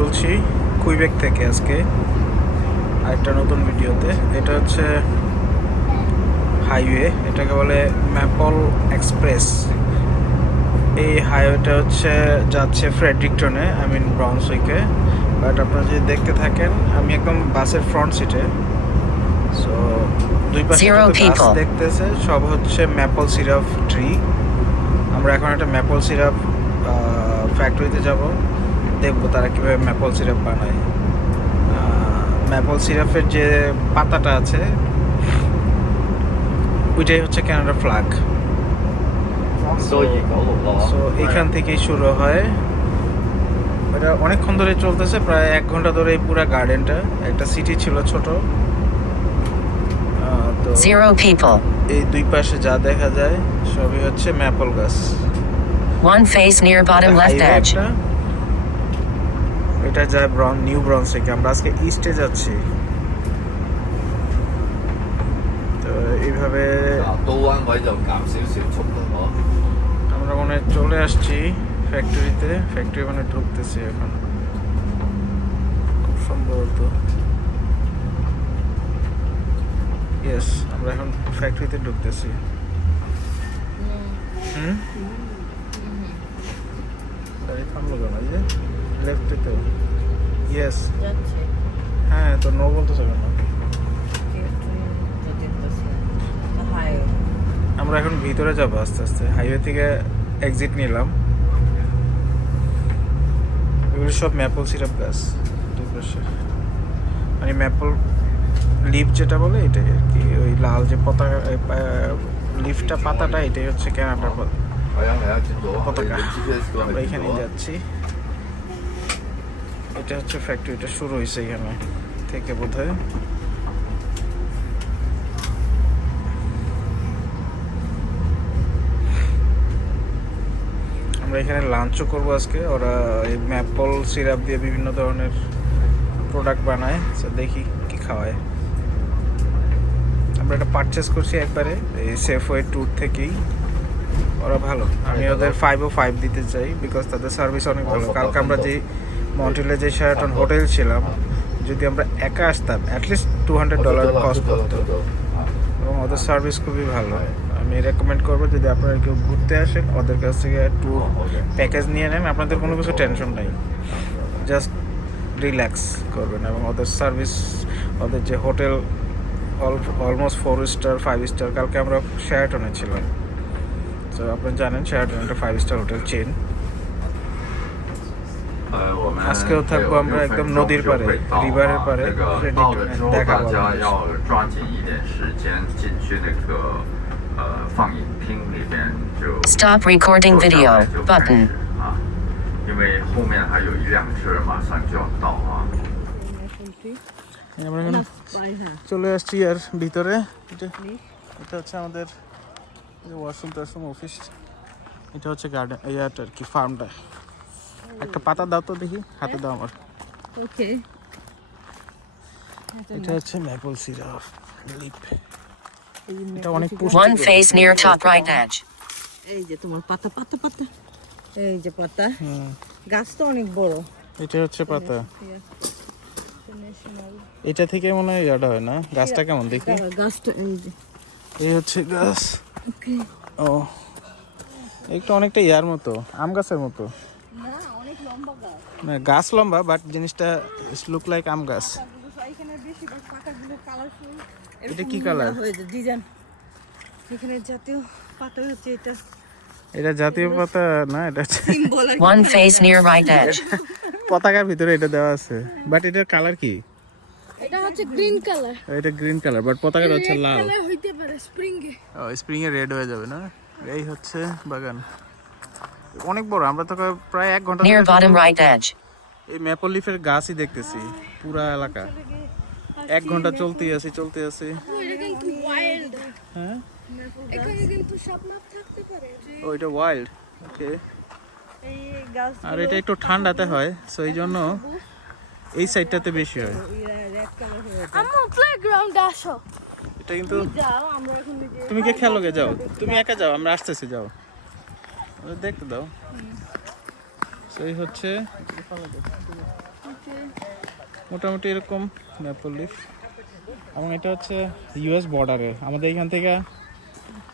বলছি কুইবেক থেকে আজকে আরেকটা নতুন ভিডিওতে। এটা হচ্ছে হাইওয়ে, এটাকে বলে ম্যাপল এক্সপ্রেস। এই হাইওয়েটা হচ্ছে যাচ্ছে ফ্রেডরিকটনে, আই মিন ব্রাউনসউইকে। বাট আপনারা যদি দেখতে থাকেন, আমি একদম বাসের ফ্রন্ট সিটে। সো দুই পাশে গাছ দেখতেছে, সব হচ্ছে ম্যাপল সিরাপ ট্রি। আমরা এখন একটা ম্যাপল সিরাপ ফ্যাক্টরিতে যাব, দেখবো তারা কীভাবে ম্যাপল সিরাপ বানায়। ম্যাপল সিরাপের যে পাতাটা আছে ওইটাই হচ্ছে কানাডার ফ্ল্যাগ। সো এখান থেকেই শুরু হয়। এটা অনেকক্ষণ ধরে চলতেছে, প্রায় 1 ঘন্টা ধরে এই পুরো গার্ডেনটা। একটা সিটি ছিল ছোট, তো এই দুই পাশে যা দেখা যায় সবই হচ্ছে ম্যাপল গাছ। এটা যায় নিউ ব্রাউনসউইকে। আমরা আজকে ইস্টে যাচ্ছি, তো এইভাবে আমরা মনে চলে আসছি ফ্যাক্টরিতে। ফ্যাক্টরি মানে ঢুকতেছি এখন খুব সম্ভবত। ইয়েস, আমরা এখন ফ্যাক্টরিতে ঢুকতেছি। গাড়ি থামলো কেন? এই যে লেফটে তো। ইয়েস, হ্যাঁ, তো নো বলতেছে কেন? আমরা এখন ভিতরে যাবো আস্তে আস্তে। হাইওয়ে থেকে এক্সিট নিলাম। এগুলো সব ম্যাপল সিরাপ গাছ দুই পাশে, মানে ম্যাপল লিফ যেটা বলে এটাই আর কি। ওই লাল যে পতাকা লিফটা পাতাটা, এটাই হচ্ছে কানাডার পতাকা। আমরা এখানেই যাচ্ছি। এটা হচ্ছে ফ্যাক্টরিটা শুরু হয়েছে এখানে থেকে বোধহয়। আমরা এখানে লাঞ্চও করবো আজকে। ওরা এই ম্যাপল সিরাপ দিয়ে বিভিন্ন ধরনের প্রোডাক্ট বানায়, তো দেখি কি খাওয়ায়। আমরা এটা পারচেস করছি একবারে এই সেফওয়ে ট্যুর থেকেই। ওরা ভালো, আমি ওদের 5/5 দিতে চাই, বিকজ তাদের সার্ভিস অনেক ভালো। কালকে আমরা যে মন্ট্রিলে যে শেরাটন হোটেল ছিলাম, যদি আমরা একা আসতাম অ্যাটলিস্ট $200 কস্ট করতো, এবং ওদের সার্ভিস খুবই ভালো। আমি রেকমেন্ড করবো, যদি আপনারা কেউ ঘুরতে আসেন ওদের কাছ থেকে ট্যুর প্যাকেজ নিয়ে নেন, আপনাদের কোনো কিছু টেনশন নাই, জাস্ট রিল্যাক্স করবেন। এবং ওদের সার্ভিস, ওদের যে হোটেল অলমোস্ট 4 স্টার 5 স্টার। কালকে আমরা শেরাটনে ছিলাম, তো আপনারা জানেন শেরাটন একটা 5 স্টার হোটেল চেন। আজকেও থাকবো আমরা একদম নদীর পাড়ে, রিভারের পাড়ে। দেখাবো Stop recording video button. 因为后面还有一辆车马上就要到啊。 আমরা এখন চলে আসছি আর ভিতরে। এটা হচ্ছে আমাদের ওয়াশরুম টাশরুম অফিস। এটা হচ্ছে গার্ডেন, এইটা আর কি ফার্মটা। একটা পাতা দাও তো দেখি, হাতে দাও আমার। ওকে, এটা হচ্ছে ম্যাপল সিরাপ লিপ। এটা অনেক One face near top right edge. এই যে তোমার পাতা পাতা পাতা, এই যে পাতা। গাছ তো অনেক বড়। এটা হচ্ছে পাতা। এটা থেকে মনে হয় ইয়াটা হয় না? গাছটা কেমন দেখি? গাছটা এই যে, এই হচ্ছে গাছ। ওকে, ও একটু অনেকটা ইয়ার মতো, আম গাছের মতো না অনেক লম্বা গাছ। না, গাছ লম্বা, বাট জিনিসটা লুক লাইক আম গাছ। এখানে বেশি পাতাগুলো কালারফুল। এটা কি কালার? ডিজাইন। এখানে জাতীয় পাতা হচ্ছে এটা। এটা জাতীয় পাতা না, এটা symbol. One face near right edge. পতাকার ভিতরে এটা দেওয়া আছে, বাট এটার কালার কি? এটা হচ্ছে গ্রিন কালার। এটা গ্রিন কালার, বাট পতাকাটা হচ্ছে লাল। কালার হইতে পারে spring A. O, spring a red হয়ে যাবে না? এই হচ্ছে বাগান, অনেক বড়। আমরা তো প্রায় 1 ঘন্টা Near bottom right edge. এই ম্যাপল লিফের গাছই দেখতেছি পুরা এলাকা। 1 ঘন্টা চলতেই আছে। এটা কিন্তু ওয়াইল্ড। হ্যাঁ, এখানে কিন্তু সব মাপ থাকতে পারে। ও এটা ওয়াইল্ড। ওকে, এই গাছ আর এটা একটু ঠান্ডাতে হয়, সো এই জন্য এই সাইডটাতে বেশি হয়। রেড কালার হয়ে যায়। আমরা প্লেগ্রাউন্ডে আসো। এটা কিন্তু যাও, আমরা এখন তুমি কে খেলোগে? যাও, তুমি একা যাও, আমরা আসতেছি, যাও, দেখতে দাও। সেই হচ্ছে মোটামুটি এরকম ম্যাপল লিফ। এবং এটা হচ্ছে ইউএস বর্ডারে, আমাদের এখান থেকে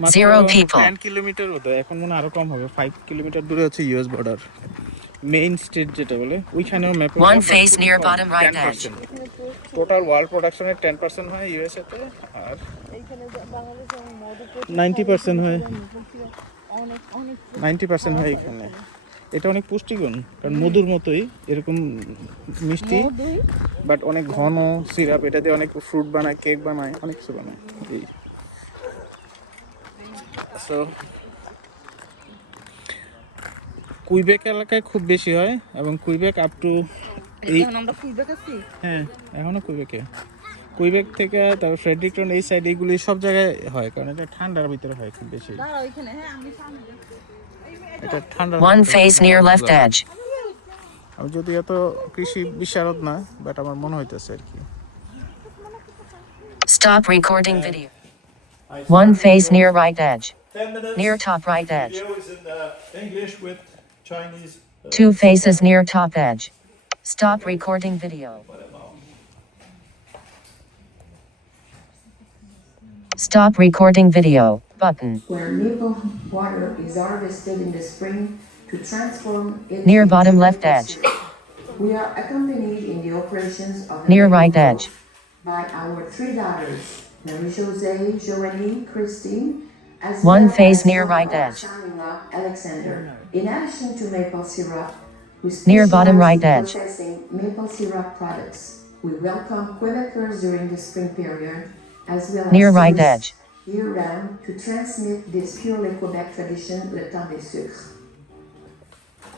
মাত্র 0 people. 10 কিলোমিটার হতো, এখন মনে হয় আরো কম হবে, 5 কিলোমিটার দূরে হচ্ছে ইউএস বর্ডার, মেইন স্টেট যেটা বলে, ওইখানেও maple. One face near bottom right edge. Total world প্রোডাকশনের 10% হয় ইউএসএ তে, আর এইখানে বাংলাদেশে মধু 90% হয়, অনেক অনেক 90% হয় এখানে। এটা অনেক পুষ্টিগুণ, কারণ মধুর মতোই এরকম মিষ্টি, মধুই বাট অনেক ঘন সিরাপ, এটা দিয়ে অনেক ফ্রুট বানায়, কেক বানায়, অনেক কিছু বানায়। এই সো কুইবেক এলাকায় খুব বেশি হয়, এবং কুইবেক আপ টু এই, এখন আমরা কুইবেক আছি। হ্যাঁ এখনো কুইবেক থেকে তারপর ফ্রেডরিকটন এই সাইড, এইগুলি সব জায়গায় হয়, কারণ এটা ঠান্ডার ভিতরে হয় খুব বেশি। দাঁড়াও ওইখানে, হ্যাঁ আমি সামনে এটা ঠান্ডার One face near left edge. আমি যদি এত কৃষি বিশারদ না, বাট আমার মনে হইতেছে আর কি। Stop recording video. One face near right edge. 10 minutes. Near top right edge. Video is in English with Chinese. 2 faces near top edge. Stop recording video. Stop recording video button. Where maple water is harvested in the spring to transform it Near into bottom left maple edge. syrup. We are accompanied in the operations of the Near maple right grove edge. by our 3 daughters, Marie-José, Joanie, Christine, as One well face as near son right of edge. son-in-law, Alexander. In addition to maple syrup, we Near bottom specialize right in edge. processing maple syrup products. We welcome Quebecers during the spring period, as well Near as right tourists edge. year-round to transmit this purely Quebec tradition, le temps des sucres.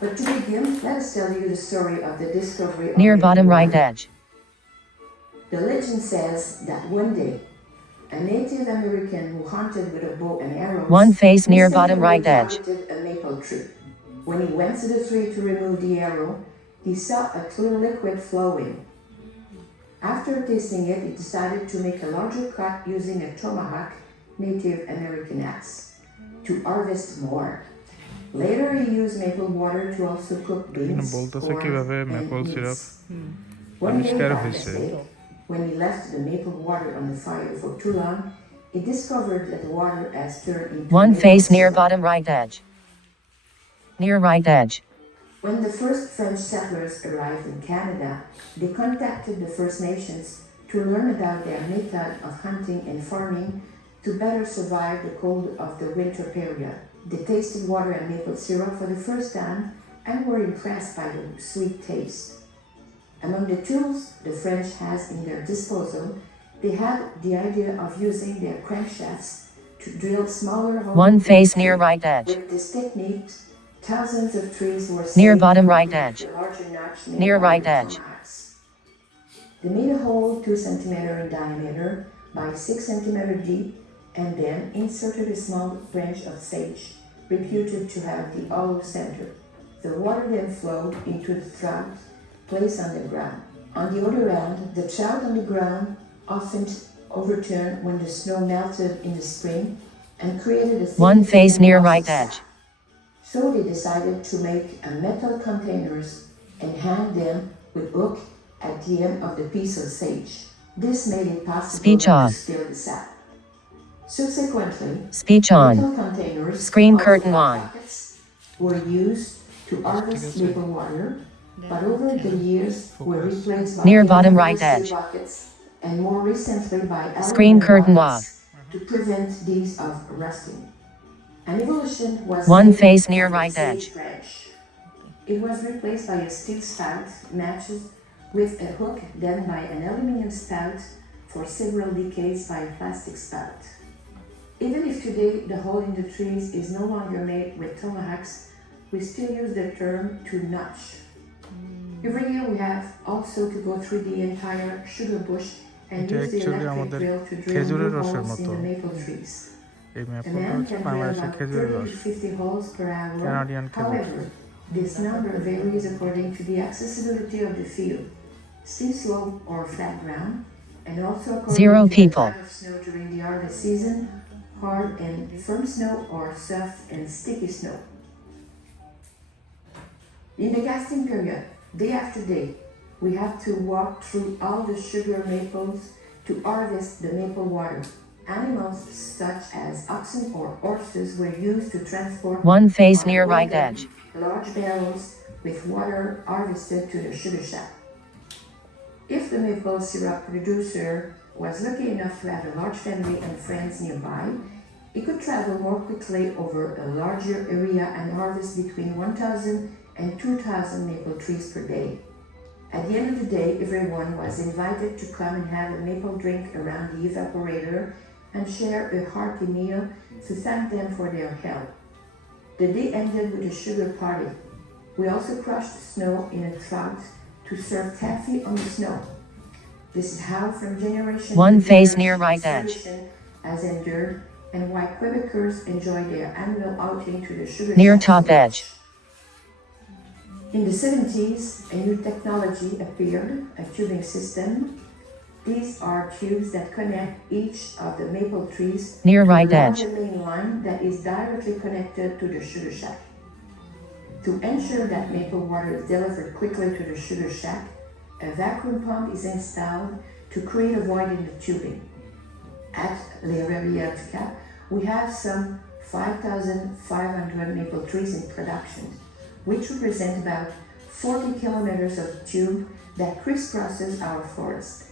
But to begin, let us tell you the story of the discovery of Near maple bottom right water. edge. The legend says that one day, a Native American who hunted with a bow and arrows One face near bottom mistakenly right edge. targeted a maple tree. When he went to the tree to remove the arrow, he saw a clear liquid flowing. After tasting it, he decided to make a larger cut using a tomahawk, Native American axe, to harvest more. Later, he used maple water to also cook beans, বলতেছে corn, কিভাবে and maple meats. syrup One day, আবিষ্কার that হয়েছে। day, when he left the maple water on the fire for too long, he discovered that the water has turned into One maple face near syrup. bottom right edge. Near right edge. When the first French settlers arrived in Canada, they contacted the First Nations to learn about their method of hunting and farming to better survive the cold of the winter period. They tasted water and maple syrup for the first time and were impressed by the sweet taste. Among the tools the French has in their disposal, they had the idea of using their crankshafts to drill smaller holes. One in the face tree. near right edge. With this technique, thousands of trees were Near saved bottom from right the edge. larger notch made Near by right the edge. tomahawks. They made a hole 2 centimeter in diameter by 6 centimeter deep, and then inserted a small branch of sage, reputed to have the hollow center. The water then flowed into the trout placed on the ground. On the other hand, the trout on the ground often overturned when the snow melted in the spring and created a One thin face film near of right sap. edge. So they decided to make a metal containers and hang them with hook at the end of the piece of sage. This made it possible Speech to on. still the sap. Subsequently, Speech on. metal containers, Screen also curtain called on. buckets, were used to harvest maple water, but over the years were replaced by Near bottom aluminum right steel edge. buckets, and more recently by Screen aluminum curtain buckets to prevent these of rusting. An evolution was One made face near of the right sage edge. branch. It was replaced by a steel spout matched with a hook, then by an aluminum spout, for several decades by a plastic spout. Even if today the hole in the trees is no longer made with tomahawks, we still use the term to notch. Every year we have also to go through the entire sugar bush and এটা use the actually electric আমাদের drill to drill খেজুরের new রসের holes মতো। in the maple trees. এই A ম্যাপটা man হচ্ছে can drill বাংলাদেশের about খেজুরের 30 রস, to 50 holes per hour. Canadian খেজুর। However, this number varies according to the accessibility of the field, steep slope or flat ground, and also according 0 to the people. type of snow during the harvest season, hard and firm snow or soft and sticky snow. In the casting period, day after day, we have to walk through all the sugar maples to harvest the maple water. Animals such as oxen or horses were used to transport One face on a near right wagon edge. large barrels with water harvested to the sugar shack. If the maple syrup producer was lucky enough to have a large family and friends nearby, he could travel more quickly over a larger area and harvest between 1,000 and 2,000 maple trees per day. At the end of the day, everyone was invited to come and have a maple drink around the evaporator and share a hearty meal to thank them for their help. The day ended with a sugar party. We also crushed snow in a trout to serve taffy on the snow. This is how from generation One to face generation near right this edge. tradition has endured and why Quebecers enjoy their annual outing to the sugar Near shack so top much. edge. In the 70s, a new technology appeared, a tubing system. These are tubes that connect each of the maple trees Near to right a edge. larger main line that is directly connected to the sugar shack. To ensure that maple water is delivered quickly to the sugar shack, a vacuum pump is installed to create a void in the tubing. At Les Rivières du Cap, we have some 5,500 maple trees in production, which represent about 40 kilometers of tube that crisscrosses our forest.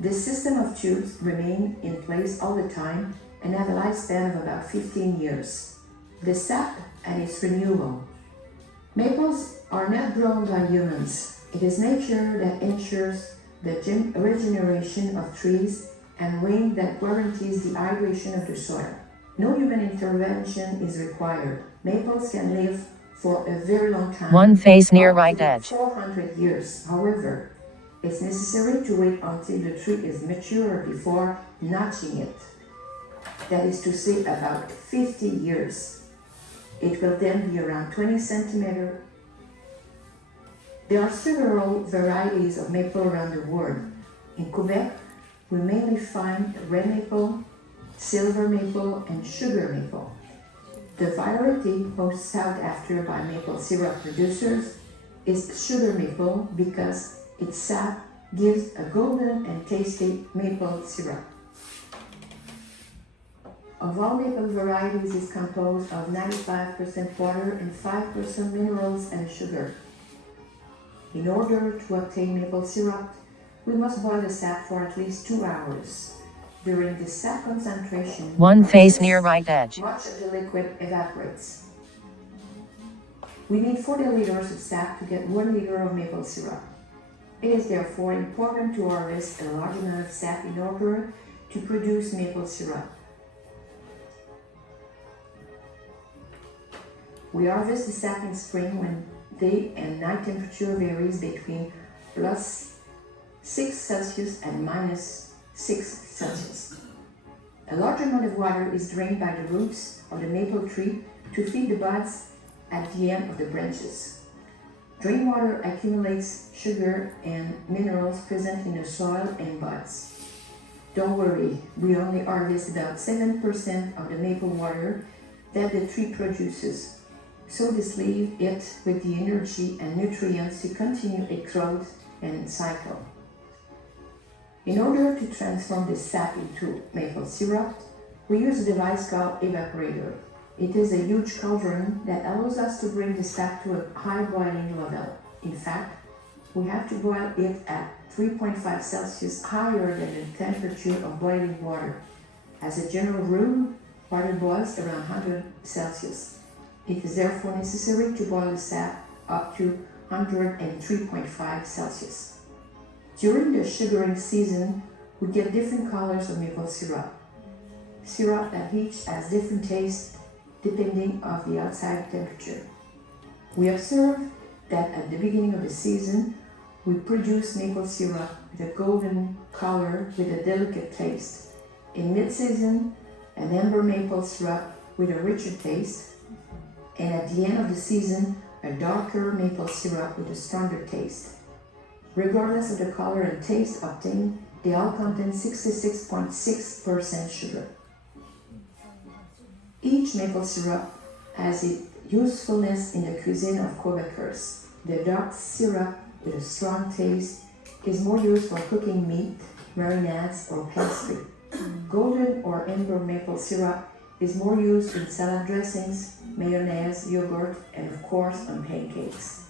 This system of tubes remain in place all the time and have a lifespan of about 15 years. The sap and its renewal. Maples are not grown by humans. It is nature that ensures the regeneration of trees and rain that guarantees the hydration of the soil. No human intervention is required. Maples can live for a very long time. One face near up right to edge. 400 years. However, it's necessary to wait until the tree is mature before notching it. That is to say, about 50 years. It will then be around 20 centimeters. There are several varieties of maple around the world. In Quebec, we mainly find red maple, silver maple, and sugar maple. The variety most sought after by maple syrup producers is sugar maple because its sap gives a golden and tasty maple syrup. Of all maple varieties is composed of 95% water and 5% minerals and sugar. In order to obtain maple syrup, we must boil the sap for at least 2 hours. During the sap concentration One face process, near right edge. much of the liquid evaporates. We need 40 liters of sap to get 1 liter of maple syrup. It is therefore important to harvest a large amount of sap in order to produce maple syrup. We harvest the sap in spring when day and night temperature varies between plus 6 Celsius and minus 6 Celsius. A large amount of water is drained by the roots of the maple tree to feed the buds at the end of the branches. Rainwater accumulates sugar and minerals present in the soil and buds. Don't worry, we only harvest about 7% of the maple water that the tree produces. So this leaves it with the energy and nutrients to continue its growth and cycle. In order to transform the sap into maple syrup, we use a device called evaporator. It is a huge cauldron that allows us to bring the sap to a high boiling level. In fact, we have to boil it at 3.5 Celsius higher than the temperature of boiling water. As a general rule, water boils around 100 Celsius. It is therefore necessary to boil the sap up to 103.5 Celsius. During the sugaring season, we get different colors of maple syrup. Syrup that each has different tastes depending on the outside temperature. We observe that at the beginning of the season, we produce maple syrup with a golden color with a delicate taste. In mid-season, an amber maple syrup with a richer taste, and at the end of the season, a darker maple syrup with a stronger taste. Regardless of the color and taste obtained, they all contain 66.6% sugar. Each maple syrup has its usefulness in the cuisine of Quebecers. The dark syrup with a strong taste is more used for cooking meat, marinades, or pastry. Golden or amber maple syrup is more used in salad dressings, mayonnaise, yogurt, and of course on pancakes.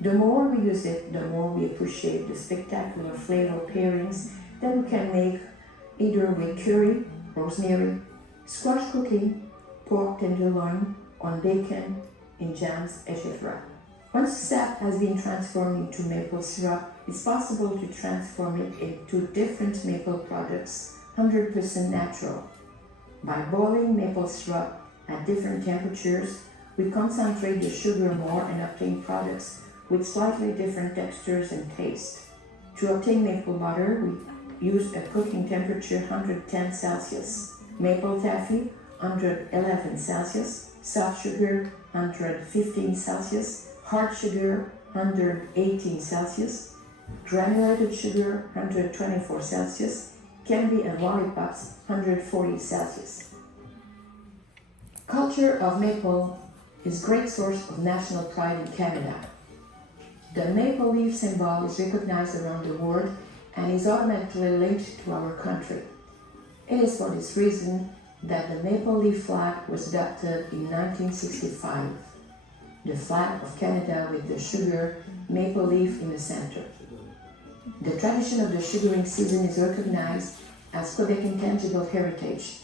The more we use it, the more we appreciate the spectacular flavor pairings that we can make either with curry, rosemary, squash cooking, pork tenderloin, on bacon, in jams, etc. Once the sap has been transformed into maple syrup, it's possible to transform it into different maple products, 100% natural. By boiling maple syrup at different temperatures, we concentrate the sugar more and obtain products with slightly different textures and taste. To obtain maple butter, we use a cooking temperature 110 Celsius, maple taffy 111 Celsius, soft sugar 115 Celsius, hard sugar 118 Celsius, granulated sugar 124 Celsius, candy and lollipops 140 Celsius. Culture of maple is a great source of national pride in Canada. The maple leaf symbol is recognized around the world and is automatically linked to our country. It is for this reason that the maple leaf flag was adopted in 1965. The flag of Canada with the sugar maple leaf in the center. The tradition of the sugaring season is recognized as Quebec intangible heritage.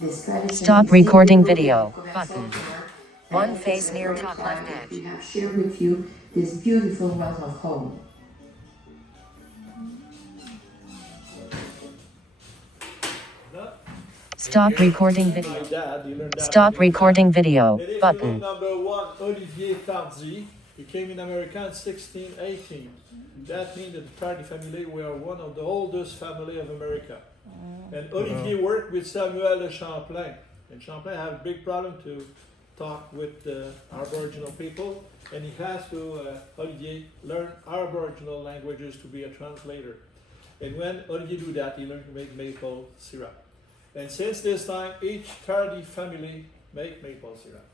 This tradition Stop is recording deeply rooted video. in Quebec Button. folklore, One and it face is near very top proud left that edge. we have shared with you this beautiful wealth of home. Stop recording video. My dad, he learned that Stop from his recording dad. video. And if you look Button. number one, Olivier Tardy, he came in America in 1618. That means that the Tardy family were one of the oldest family of America. And Olivier worked with Samuel de Champlain. And Champlain had a big problem to talk with the Aboriginal people. And he has to, Olivier, learn Aboriginal languages to be a translator. And when Olivier do that, he learned to make maple syrup. And since this time, each Tardy family make maple syrup.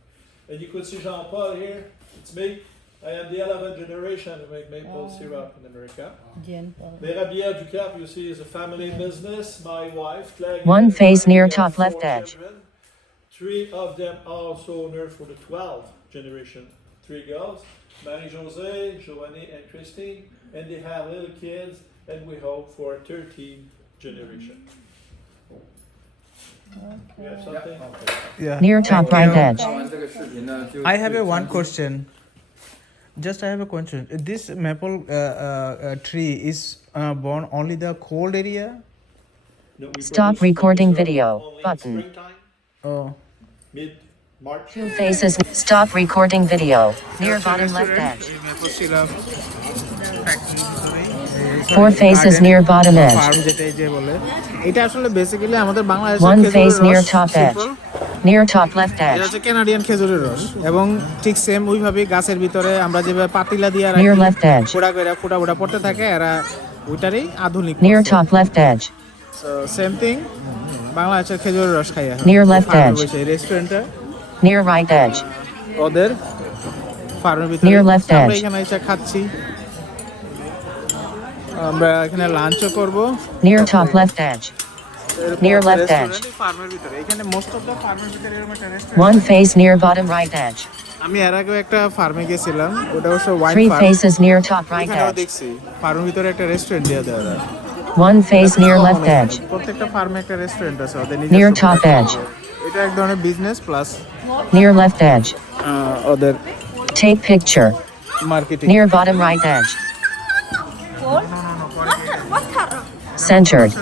And you could see Jean-Paul here. It's me. I am the 11th generation to make maple syrup in America. L'Érablière du Cap, you see, is a family business. My wife, Claire. One face near we have top left 4 edge. children. 3 of them also nurse for the 12th generation. 3 girls, Marie-Josée, Joanie, and Christine. And they have little kids, and we hope for a 13th generation. You have something? Yeah. Near top right edge. 看完这个视频呢，就 I have a 对 one 餐厅 question. Just I have a question. This maple tree is born only the cold area? No, we Stop produce recording maple syrup video. only in Button. springtime, Oh. mid-March. Two faces. Stop recording video. Near bottom left edge. maple syrup factory 4 faces near bottom edge. Farm যেটা যে বলে এটা আসলে basically আমাদের বাংলাদেশের 1 খেজুরের face near রস top edge. simple। Near top left এটা edge. হচ্ছে কানাডিয়ান খেজুরের রস এবং ঠিক সেম ওইভাবে গাছের ভিতরে আমরা যেভাবে পাতিলা দিয়ে Near রাখি left edge. ফোড়া করে ফোটা ফোটা পড়তে থাকে এরা ওইটারই আধুনিক Near top left edge. So same thing বাংলাদেশের খেজুরের রস খাই এখন Near left edge. রেস্টুরেন্টটা Near right edge. ওদের ফার্মের ভিতরে Near left আমরা edge. এখানে এসে খাচ্ছি আমরা এখানে লাঞ্চও করব Near top left edge. Near left edge. ফার্মের ভিতরে এখানে মোস্ট অফ দা ফার্মের ভিতরে এরকম একটা restaurant 1 face near bottom right edge. আমি এর আগেও একটা ফার্মে গেছিলাম ওটা অবশ্য wine 3 farm faces near top right এখানেও edge. দেখছি ফার্মের ভিতরে একটা রেস্টুরেন্ট দিয়ে দেওয়া যায় 1 face near left edge. প্রত্যেকটা ফার্মে একটা রেস্টুরেন্ট আছে ওদের Near নিজস্ব top edge. এটা এক ধরনের business plus Near left edge. ওদের Take picture. Marketing Near bottom right edge. Centered.